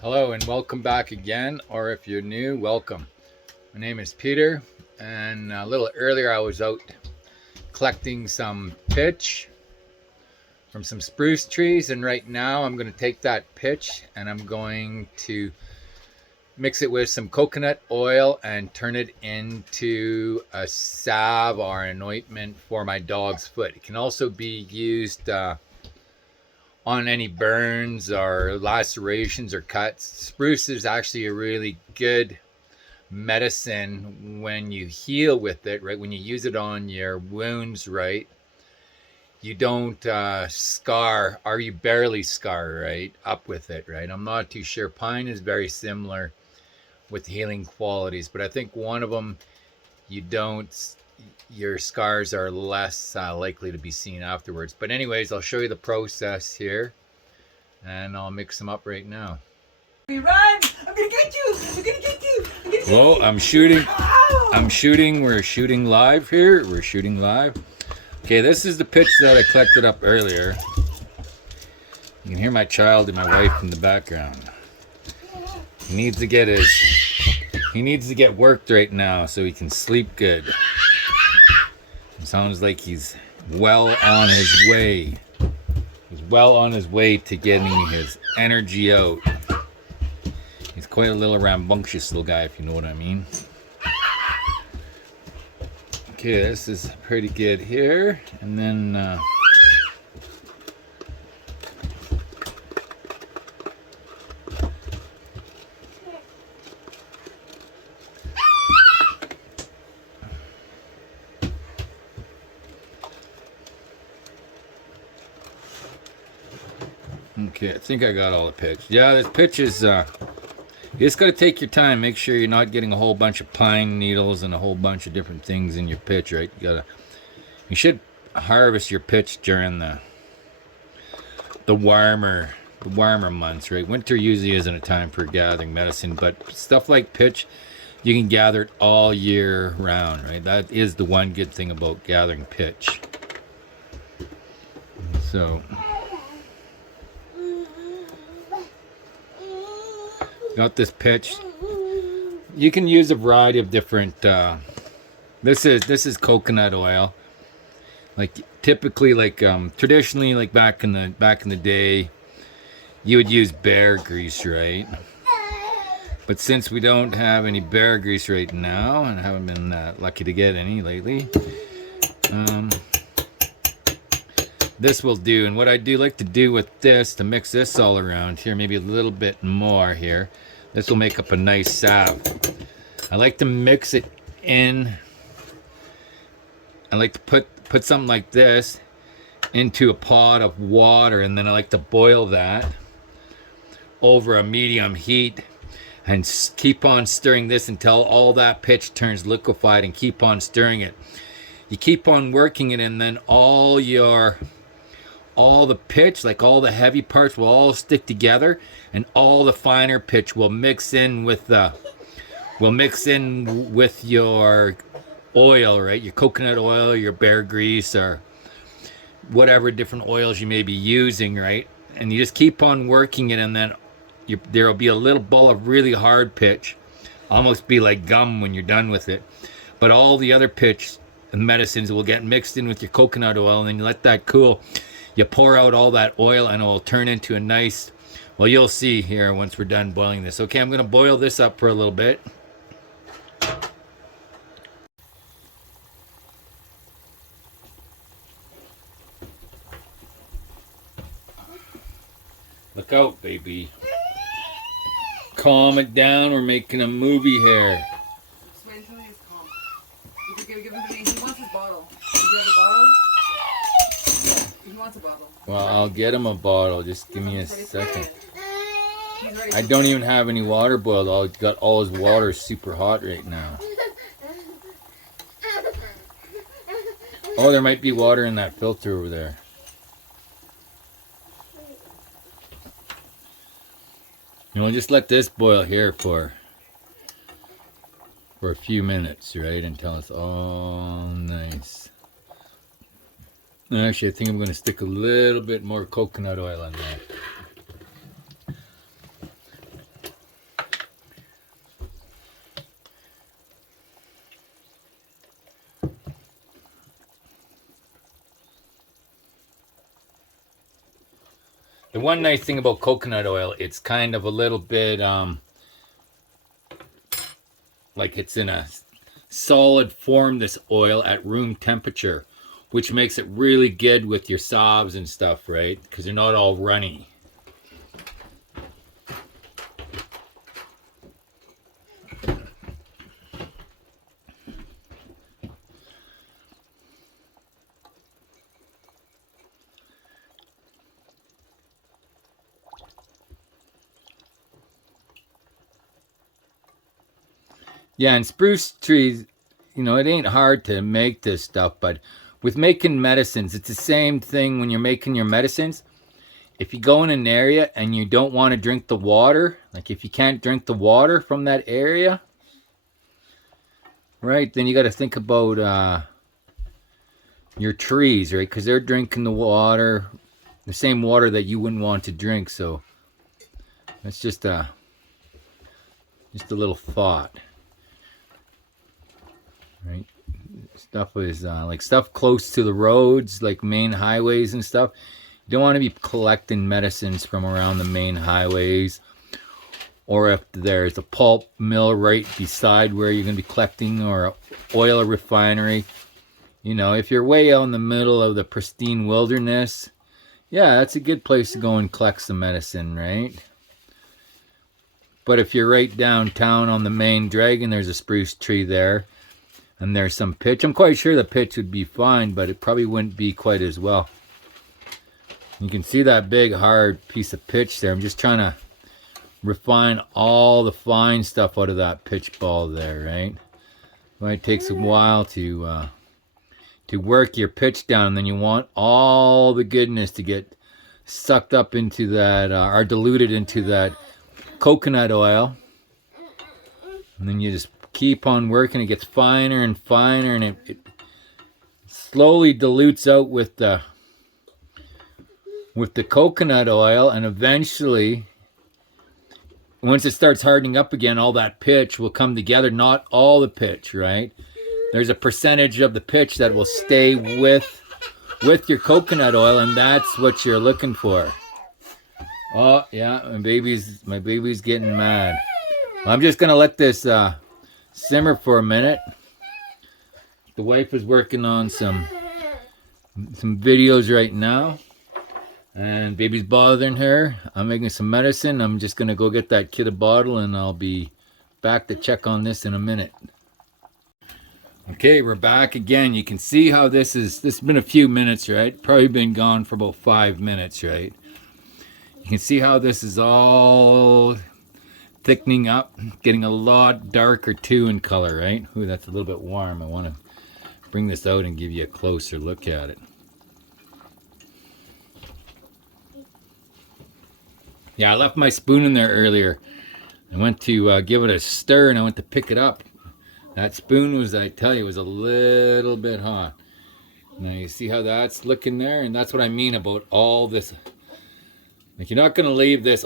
Hello and welcome back again, or if you're new, welcome. My name is Peter, and a little earlier I was out collecting some pitch from some spruce trees, and right now I'm going to take that pitch and I'm going to mix it with some coconut oil and turn it into a salve or an ointment for my dog's foot. It can also be used on any burns or lacerations or cuts. Spruce is actually a really good medicine when you heal with it, right? When you use it on your wounds, right? You don't scar, or you barely scar, right? Up with it, right? I'm not too sure. Pine is very similar with healing qualities, but I think one of them you don't, your scars are less likely to be seen afterwards. But anyways, I'll show you the process here, and I'll mix them up right now. Run! I'm gonna get you! I'm gonna get you! I'm gonna get Well, you! I'm shooting. Ow! We're shooting live here. We're shooting live. Okay, this is the pitch that I collected up earlier. You can hear my child and my wife in the background. He needs to get worked right now so he can sleep good. It sounds like he's well on his way. He's well on his way to getting his energy out. He's quite a little rambunctious little guy, if you know what I mean. Okay, this is pretty good here. And then okay, I think I got all the pitch. Yeah, this pitch is you just got to take your time. Make sure you're not getting a whole bunch of pine needles and a whole bunch of different things in your pitch, right? You should harvest your pitch during the warmer months, right? Winter usually isn't a time for gathering medicine, but stuff like pitch, you can gather it all year round, right? That is the one good thing about gathering pitch. So got this pitch. You can use a variety of different this is coconut oil. Like typically, like traditionally, like back in the day, you would use bear grease, right? But since we don't have any bear grease right now, and haven't been lucky to get any lately, this will do. And what I do like to do with this, to mix this all around here, maybe a little bit more here, this will make up a nice salve. I like to mix it in. I like to put something like this into a pot of water, and then I like to boil that over a medium heat and keep on stirring this until all that pitch turns liquefied, and keep on stirring it. You keep on working it, and then all the pitch, like all the heavy parts, will all stick together, and all the finer pitch will mix in with your oil, right? Your coconut oil, your bear grease, or whatever different oils you may be using, right? And you just keep on working it, and then there will be a little ball of really hard pitch, almost be like gum when you're done with it. But all the other pitch and medicines will get mixed in with your coconut oil, and then you let that cool. You pour out all that oil, and it will turn into a nice, well, you'll see here once we're done boiling this. Okay, I'm going to boil this up for a little bit. Look out, baby. Calm it down. We're making a movie here. Just wait until he's calm. You can give him to me. He wants his bottle. Do you have a bottle? He wants a bottle. Well, I'll get him a bottle. Just give me a second. He's ready. I don't even have any water boiled. I've got all his water super hot right now. Oh, there might be water in that filter over there. And we'll just let this boil here for a few minutes, right? Until it's all nice. Actually, I think I'm going to stick a little bit more coconut oil on there. The one nice thing about coconut oil, it's kind of a little bit like it's in a solid form, this oil, at room temperature, which makes it really good with your sobs and stuff, right? Because they're not all runny. Yeah, and spruce trees, you know, it ain't hard to make this stuff, but with making medicines, it's the same thing when you're making your medicines. If you go in an area and you don't want to drink the water, like if you can't drink the water from that area, right, then you got to think about your trees, right? Because they're drinking the water, the same water that you wouldn't want to drink. So that's just a little thought. Right, stuff is like stuff close to the roads, like main highways and stuff. You don't want to be collecting medicines from around the main highways, or if there's a pulp mill right beside where you're going to be collecting, or a oil refinery. You know, if you're way out in the middle of the pristine wilderness, yeah, that's a good place to go and collect some medicine, right? But if you're right downtown on the main dragon, there's a spruce tree there. And there's some pitch. I'm quite sure the pitch would be fine, but it probably wouldn't be quite as well. You can see that big, hard piece of pitch there. I'm just trying to refine all the fine stuff out of that pitch ball there, right? Well, it takes a while to work your pitch down. And then you want all the goodness to get sucked up into that, or diluted into that coconut oil. And then you just keep on working. It gets finer and finer, and it slowly dilutes out with the coconut oil, and eventually, once it starts hardening up again, all that pitch will come together. Not all the pitch, right? There's a percentage of the pitch that will stay with your coconut oil, and that's what you're looking for. Oh yeah, my baby's getting mad. Well, I'm just gonna let this simmer for a minute. The wife is working on some videos right now, and baby's bothering her. I'm making some medicine. I'm just gonna go get that kid a bottle, and I'll be back to check on this in a minute. Okay, we're back again. You can see how this has been a few minutes, right? Probably been gone for about 5 minutes, right? You can see how this is all thickening up, getting a lot darker too in color, right? Ooh, that's a little bit warm. I want to bring this out and give you a closer look at it. Yeah, I left my spoon in there earlier. I went to give it a stir, and I went to pick it up. That spoon was, I tell you, was a little bit hot. Now you see how that's looking there? And that's what I mean about all this. Like, you're not going to leave this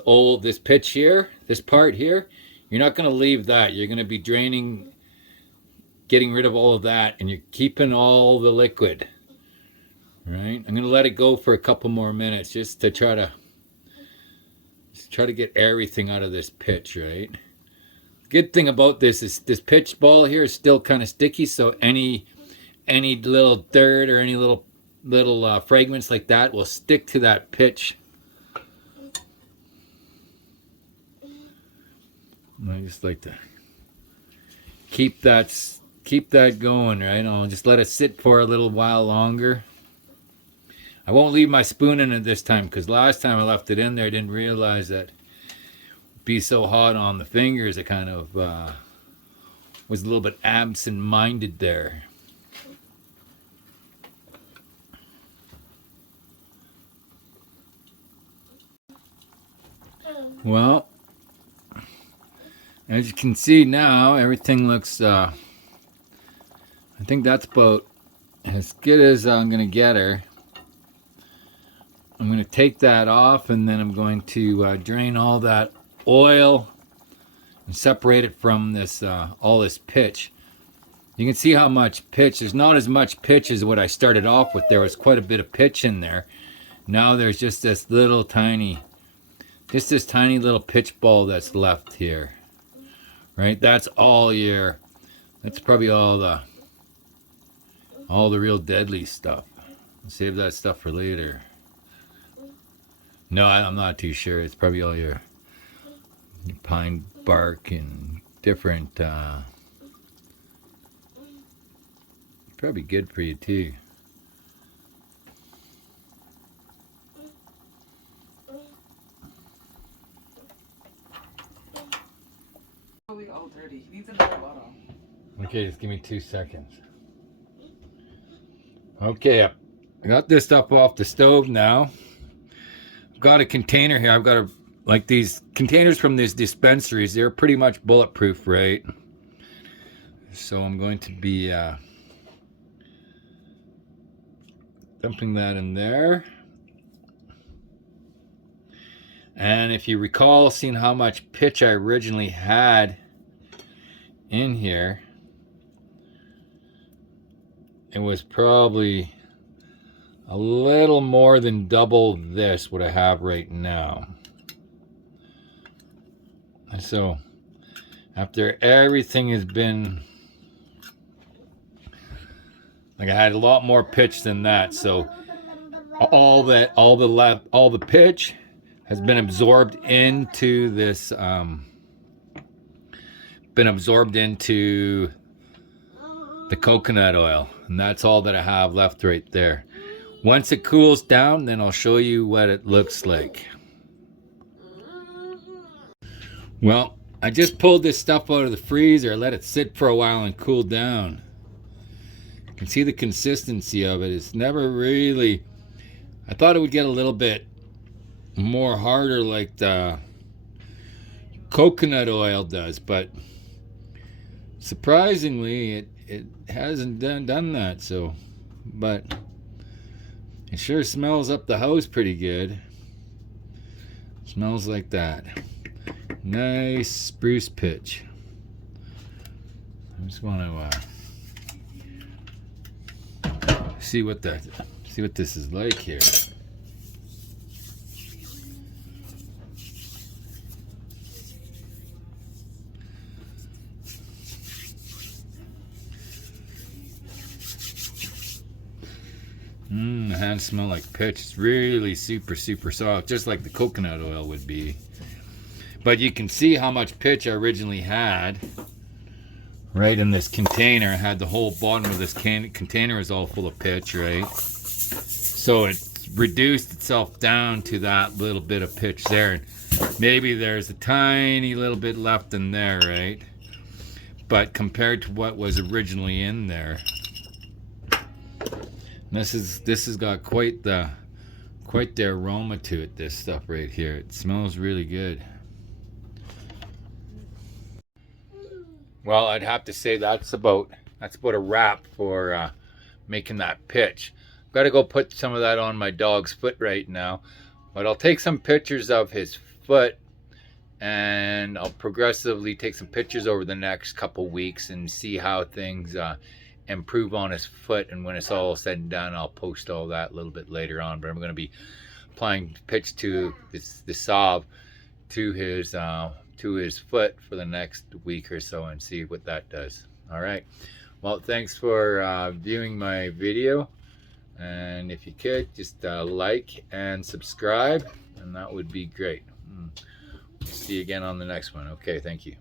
pitch here, this part here. You're not going to leave that. You're going to be draining, getting rid of all of that, and you're keeping all the liquid. Right? I'm going to let it go for a couple more minutes just to try to get everything out of this pitch, right? Good thing about this is this pitch ball here is still kind of sticky, so any little dirt or any little fragments like that will stick to that pitch. I just like to keep that going, right? I'll just let it sit for a little while longer. I won't leave my spoon in it this time, because last time I left it in there, I didn't realize that it'd be so hot on the fingers. I kind of was a little bit absent-minded there. Well, as you can see now, everything looks, I think that's about as good as I'm going to get her. I'm going to take that off, and then I'm going to drain all that oil and separate it from this all this pitch. You can see how much pitch. There's not as much pitch as what I started off with. There was quite a bit of pitch in there. Now there's just this little tiny, this tiny little pitch ball that's left here. Right? That's all your, that's probably all the real deadly stuff. Save that stuff for later. No, I'm not too sure. It's probably all your pine bark and different, probably good for you too. All dirty. He needs another bottle. Okay, just give me 2 seconds. Okay, I got this stuff off the stove now. I've got a container here. I've got like these containers from these dispensaries. They're pretty much bulletproof, right? So I'm going to be dumping that in there. And if you recall seeing how much pitch I originally had in here, it was probably a little more than double this what I have right now. And so after everything has been, like, I had a lot more pitch than that, so all the pitch has been absorbed into this, been absorbed into the coconut oil, and that's all that I have left right there. Once it cools down, then I'll show you what it looks like. Well, I just pulled this stuff out of the freezer, let it sit for a while and cool down. You can see the consistency of it. It's never really, I thought it would get a little bit more harder like the coconut oil does, but surprisingly it hasn't done that. So, but it sure smells up the house pretty good. Smells like that. Nice spruce pitch. I just want to see what this is like here. The hands smell like pitch. It's really super soft, just like the coconut oil would be. But you can see how much pitch I originally had right in this container. I had the whole bottom of this container is all full of pitch, right? So it reduced itself down to that little bit of pitch there. Maybe there's a tiny little bit left in there, right? But compared to what was originally in there, this has got quite the aroma to it. This stuff right here, it smells really good. Well, I'd have to say that's about a wrap for making that pitch. I've got to go put some of that on my dog's foot right now, but I'll take some pictures of his foot, and I'll progressively take some pictures over the next couple weeks and see how things improve on his foot. And when it's all said and done, I'll post all that a little bit later on. But I'm going to be applying pitch to the salve to his foot for the next week or so and see what that does. All right. Well, thanks for viewing my video, and if you could just like and subscribe, and that would be great. See you again on the next one. Okay, thank you.